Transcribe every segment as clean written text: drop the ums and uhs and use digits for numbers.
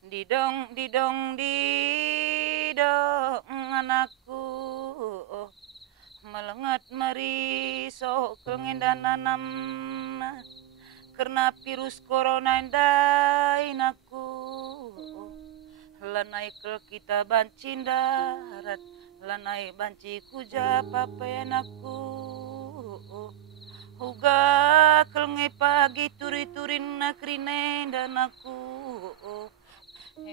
Didong didong anakku, melengat meriso kengendananam karena virus corona indai naku. Lanai kel kita bancin darat, lanai banci kuja papenaku. Huga kel pagi turi-turin nakrine dan aku.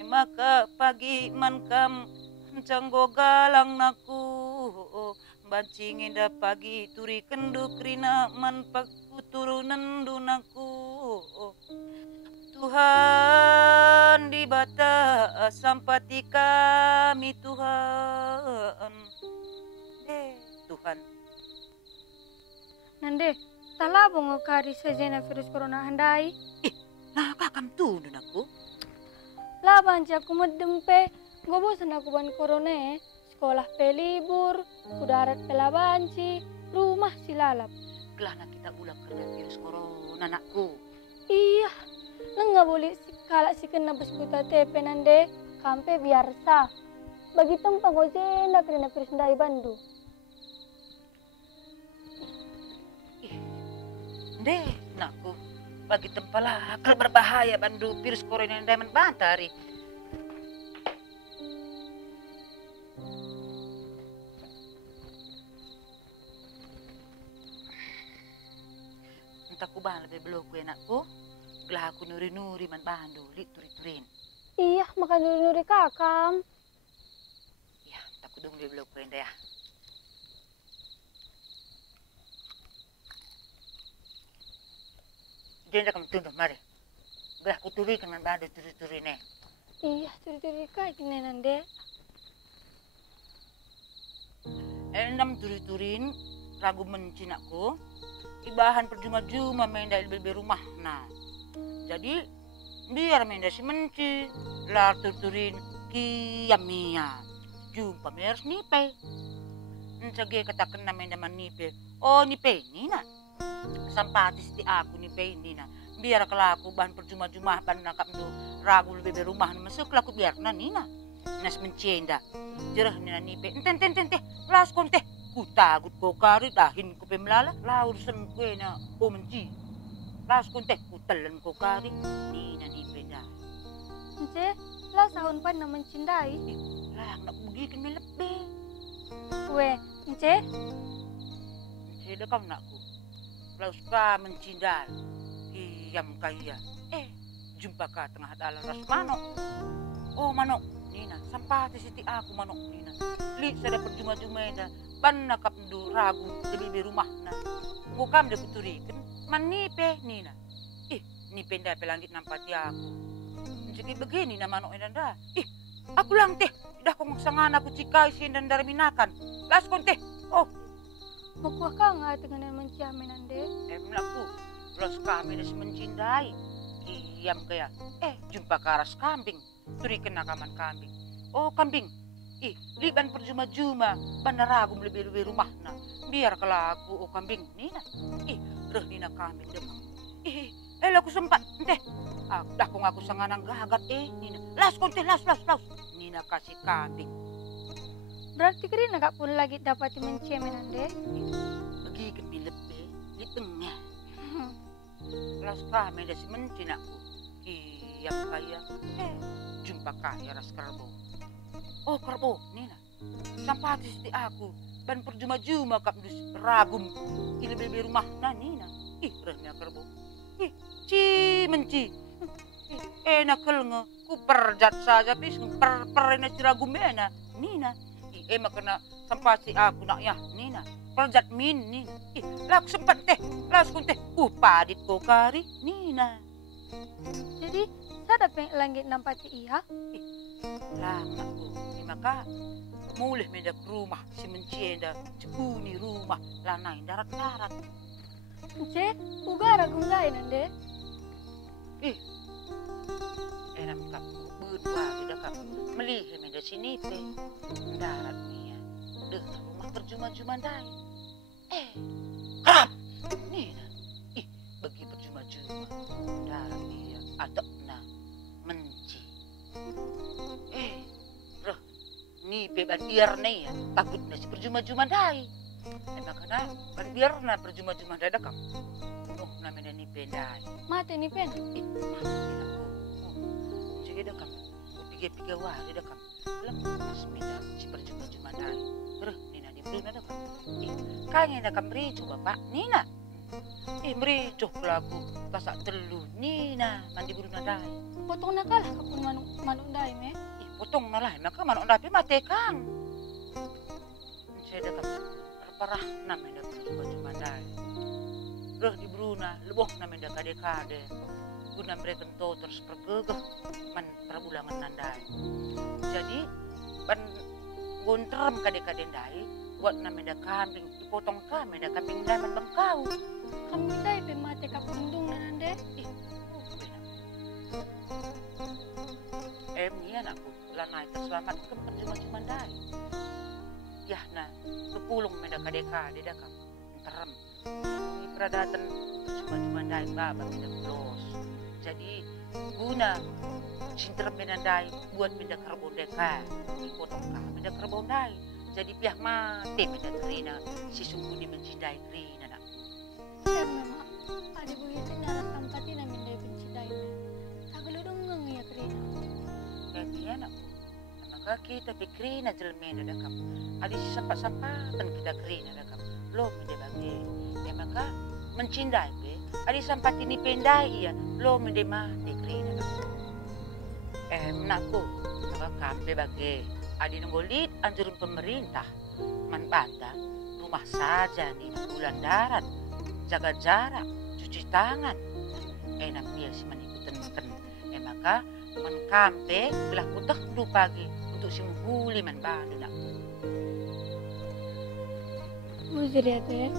Maka pagi mankam canggo galang naku. Bancing indah pagi turi kenduk rina man paku turunan dunaku. Tuhan di bata sampati kami Tuhan. Tuhan. Nande, tala bongo kari sejena virus corona handai. Nah kakam tundun aku. Lah banci aku medempe, gue bosan aku ban corona. Sekolah pe libur, kudarat pela banci, rumah silalap. Kelana kita ulang kerja virus corona anakku. Iya, nggak boleh kalau si kena beskuta tepe nande, kampe biar sah. Bagi tempat gue jenda kena virus dari Bandung. Deh, nakku, bagi tempala akal berbahaya bandu virus corona yang diamond bantari. Entah ku bahan lebih belok ku enakku, gelah aku nuri-nuri man bandu, lik turi-turin. Iya, makan nuri-nuri kakam. Iya, entah ku dong lebih belok ku enda ya. Jenda kamu tunduk, mari. Gelah ku turi kan man bandu turi-turin eh. Iya, turi-turi kayak gini nande. Endam turi-turin, ragu mencinakku. Ibahan perjuma-juma main dari lebih rumah. Nah, jadi biar main dari si menci, lar turin kiamia, jumpa meres nipe. Nsage katakan na main daman nipe. Oh nipe ini na, sampatis di aku nipe ini na. Biar kelaku bahan perjuma-juma ban nakap do ragu lebih rumah masuk kelaku biar na nina. Nas mencenda, jerah nina nipe. Enten, las konte. Ku tagut ko kari dahin ko pemlala laur sen kue na o menci las konte ku telan ko kari ni na ni peda Ence, lah sahun pan na mencindai. lah nak begitu me lebih Kue, Ence, seda kau nakku laus ka mencindal kiam kaya jumpa ka tengah dalam ras manok oh manok nina sampati siti aku manok nina li sada perjuma-juma ina ban nakap du ragu di rumah na bukam de kuturikan man nipe nina nipe nda pelangit nampati aku jadi begini na manok ina aku lang teh dah kong sangan aku cikai sin dan darminakan las kon teh oh makuah ka nga dengan menciame nande. Melaku los kami des mencindai kiam kaya jumpa karas kambing turi kena kaman kambing oh kambing liban perjuma-juma banaragum lebih-lebih rumah na biar kelaku o kambing nina reh nina kambing demang laku sempat teh dah kong aku sanganang gagat nina las kon teh las nina kasih kambing Berarti kiri nggak pun lagi dapat menciame nande. bagi kami lebih di tengah las kami des mencinaku kiam kaya jumpa kaya ras karbo oh karbo nina sampatis di aku ban perjuma-juma kap dus ragum lebih rumah na nina rehnya karbo menci enak kelnge ku perjat saja pis perena si ragum ena nina makana sampati aku nak ya nina perjat min nina lak sempat teh las kun teh padit ko kari nina Jadi, saya dapat langit nampati iya. lah aku maka mulih mendak rumah si mencienda cepuni rumah lanai darat-darat Ence, ugara gunggay nande. enak kap berdua tidak kap melih mendak sini pe darat nia dengan rumah perjuma-juma dai kerap nina bagi perjuma-juma darat iya atau na menci Roh, ni beban biar nih ya, takut nasi perjuma-juma dai. Makanya ban biar na perjuma-juma dai dakam. Oh, namanya ni pendai. Mate ni pen. Jadi dakam, piga-piga wari dakam. Lemas beda si perjuma-juma dai. Roh, nina di Bruna dakam. Kanya dakam ricu bapak, nina. Meri coh lagu kasak telu nina mandi Bruna dai. Potong na kalah kapun manuk dai me. Potong na lah, maka manuk dapi mate kang. Saya dakam parah namanya perjuma-juma dai. Roh di Bruna, leboh namanya kade-kade. Guna mereka terus pergegeh man prabulangan nandai. Jadi ban gontrem kade-kade dai buat namanya kambing dipotong kambing dai man bangkau. Kambing dai pe mate kapundung nanande. Ni anakku lanai terselamat ke perjuma-juma dai. Yah na kepulung menda kade-kade dakam terem. Ini peradatan perjuma-juma dai baba menda los. Jadi guna sinterem menda dai buat menda karbon deka dipotong menda karbon dai. Jadi pihak mati menda kerina si sungguh dimencindai kerina nak. Memang ada begitu nara sampati na menda bencidai me. Tagaludong ngeng ya kerina. Kaya anakku. Maka kita pikrina jelmena dakam. Ada si sampah-sampatan kita kerina dakam. Lo menda bagi. Maka mencindai pe. Ada sampat ini pendai ya. Lo menda mati kerina dakam. Nakku. Maka kampe bagi. Adi nunggolit anjurin pemerintah manbanda rumah saja nih bulan darat, jaga jarak, cuci tangan. Namanya si manikutan maka mankampe belah putah du pagi untuk si menghuli manbanda nak. Bujur ya teh.